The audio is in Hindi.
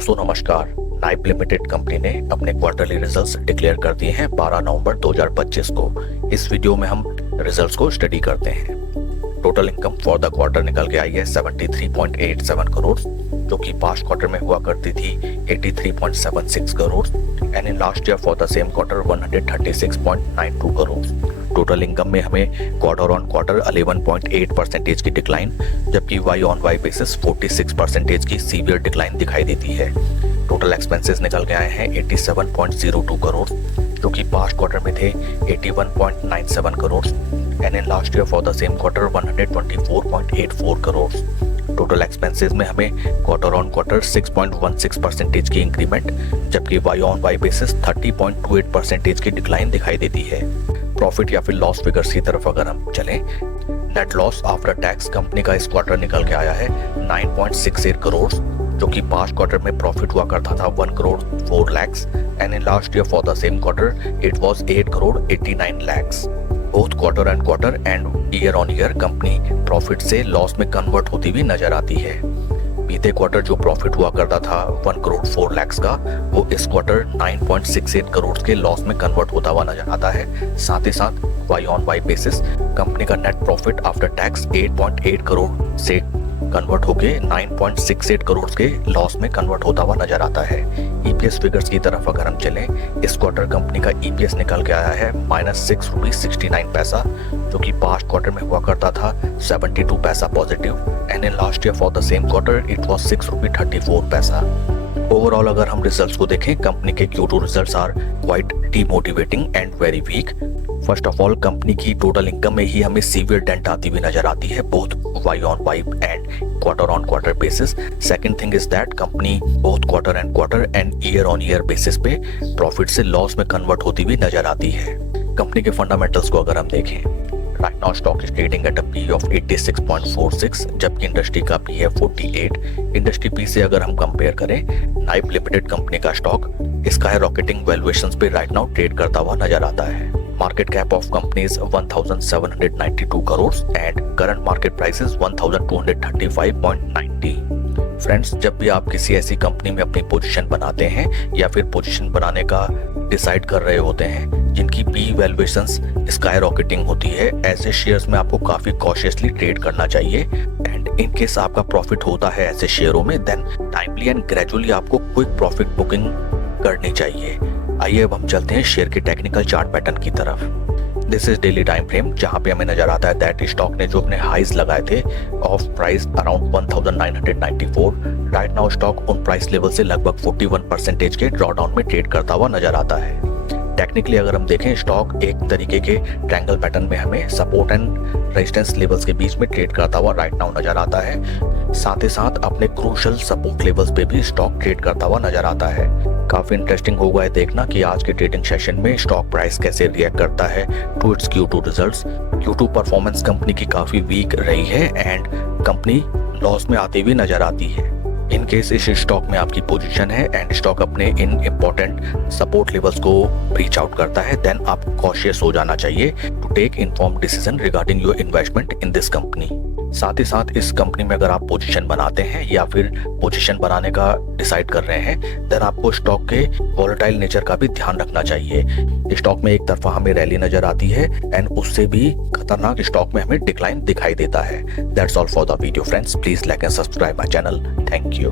दोस्तों नमस्कार। नाइप लिमिटेड कंपनी ने अपने क्वार्टरली रिजल्ट्स डिक्लेयर कर दिए हैं 12 नवंबर 2025 को। इस वीडियो में हम रिजल्ट्स को स्टडी करते हैं। Total income for the quarter निकल के आई है 73.87 करोड़, जो कि पास्ट क्वार्टर में हुआ करती थी 83.76 crore and in last year for the same quarter 136.92 crore. Total income में हमें क्वार्टर ऑन क्वार्टर 11.8% की डिक्लाइन, जबकि वाई ऑन वाई बेसिस 46% की सीवियर डिक्लाइन दिखाई देती है। टोटल एक्सपेंसेस निकल के आए हैं 87.02 करोड़, जो कि पास्ट क्वार्टर में थे 81.97 crore and in last year for the same quarter 124.84 crore. Total expenses में हमें क्वार्टर ऑन क्वार्टर 6.16% की इंक्रीमेंट, जबकि वाई ऑन वाई बेसिस 30.28% की डिक्लाइन दिखाई देती है। प्रॉफिट या फिर लॉस फिगर्स की तरफ अगर हम चलें, net loss after tax company का इस क्वार्टर निकल के आया है 9.68 करोड़, जो कि पास्ट क्वार्टर में प्रॉफिट हुआ करता था 1 crore 4 lakhs and in last year for the same quarter it was 8 crore 89 lakhs। Both quarter and year on year company profit से लॉस में कन्वर्ट होती हुई नजर आती है। बीते क्वार्टर जो प्रॉफिट हुआ करता था 1 करोड़ 4 lakhs का, वो इस क्वार्टर 9.68 करोड़ के लॉस में कन्वर्ट होता हुआ नजर आता है। साथ ही साथ Y on Y basis company का net profit after tax 8.8 crore से कन्वर्ट होके 9.68 करोड़ के लॉस में कन्वर्ट होता हुआ नजर आता है। ईपीएस फिगर्स की तरफ अगर हम चलें, इस क्वार्टर कंपनी का ईपीएस निकल के आया है -6.69 रुपीज, जो कि पास्ट क्वार्टर में हुआ करता था 72 पैसा positive and in last year for the same quarter it was 6.34 rupees. Overall अगर हम रिजल्ट्स को देखें, कंपनी के Q2 results are quite demotivating and very weak. First of all company की टोटल इनकम में ही हमें सीवियर डेंट आती हुई नजर आती है, both Y on Y and quarter on quarter basis. Second thing is that company both quarter and year on year basis पे प्रॉफिट से लॉस में कन्वर्ट होती हुई नजर आती है। कंपनी के फंडामेंटल्स को अगर हम देखें, right now stock is trading at a P of 86.46, जबकि इंडस्ट्री का पी है 48। इंडस्ट्री पी से अगर हम कंपेयर करें, नाइप लिमिटेड कंपनी का स्टॉक स्काई रॉकेटिंग वैल्यूएशंस पे राइट नाउ ट्रेड करता हुआ नजर आता है। Market cap of company is 1792 crore and current market price is 1235.90। Friends, जब भी आप किसी ऐसी कंपनी में अपनी पोजीशन बनाते हैं या फिर पोजीशन बनाने का डिसाइड कर रहे होते हैं जिनकी पी वैल्यूएशंस स्काई रॉकेटिंग होती है, ऐसे शेयर्स में आपको काफी कॉशियसली ट्रेड करना चाहिए एंड इन केस आपका प्रॉफिट होता है ऐसे शेयरों में, देन टाइमली एंड ग्रेजुअली आपको क्विक प्रॉफिट बुकिंग करनी चाहिए। आइए अब हम चलते हैं शेयर के टेक्निकल चार्ट पैटर्न की तरफ। This is daily time frame, जहां पे हमें नजर आता है दैट स्टॉक ने जो अपने हाईज लगाए थे of price around 1994, right now stock उन प्राइस लेवल से लगभग 41% के ड्रॉडाउन में ट्रेड करता हुआ नजर आता है। टेक्निकली अगर हम देखें, स्टॉक एक तरीके के ट्रायंगल पैटर्न में हमें सपोर्ट एंड रेजिस्टेंस लेवल्स के बीच में ट्रेड करता हुआ राइट नाउ नजर आता है। साथ ही साथ अपने क्रूशियल सपोर्ट लेवल्स पे भी स्टॉक ट्रेड करता हुआ नजर आता है। काफी इंटरेस्टिंग होगा है देखना कि आज के ट्रेडिंग सेशन में स्टॉक प्राइस कैसे रिएक्ट करता है to its Q2 results. Q2 performance company की काफी वीक रही है एंड कंपनी लॉस में आती हुई नजर आती है। इन केस इस स्टॉक में आपकी पोजीशन है एंड स्टॉक अपने इन इम्पोर्टेंट सपोर्ट लेवल्स को रीच आउट करता है, देन आपको कॉशियस हो जाना चाहिए to take informed decision regarding your investment in this company. साथ ही साथ इस कंपनी में अगर आप पोजीशन बनाते हैं या फिर पोजीशन बनाने का डिसाइड कर रहे हैं, देन आपको स्टॉक के वोलेटाइल नेचर का भी ध्यान रखना चाहिए। स्टॉक में एक तरफा हमें रैली नजर आती है एंड उससे भी खतरनाक स्टॉक में हमें डिक्लाइन दिखाई देता है। That's all for the video friends, please like and subscribe my channel. Thank you.